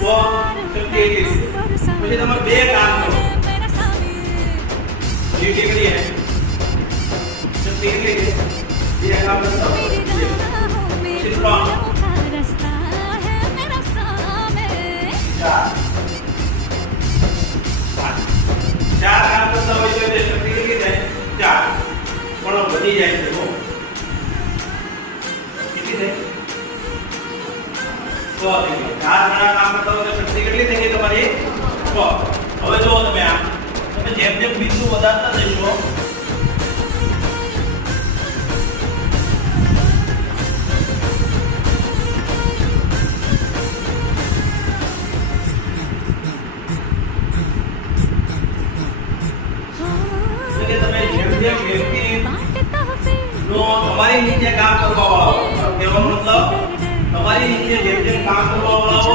તો શક્તિ એટલી છે. પછી તમે બે કામ કરો. લીટી કરીએ શક્તિ એટલી છે. બે કામ કરતા હોય. પછી 3 4 ચાર કામ કરતા હોય તો શક્તિ કેટલી થાય? 4. પણ વધી જાય છે. કેટલી થાય? 100 થઈ ગઈ. 4 ગણા કામ કરતા હોય તો શક્તિ કેટલી થઈ ગઈ તમારી? 100. હવે જો તમે જેમ જેમ બિંદુ વધારતા જશો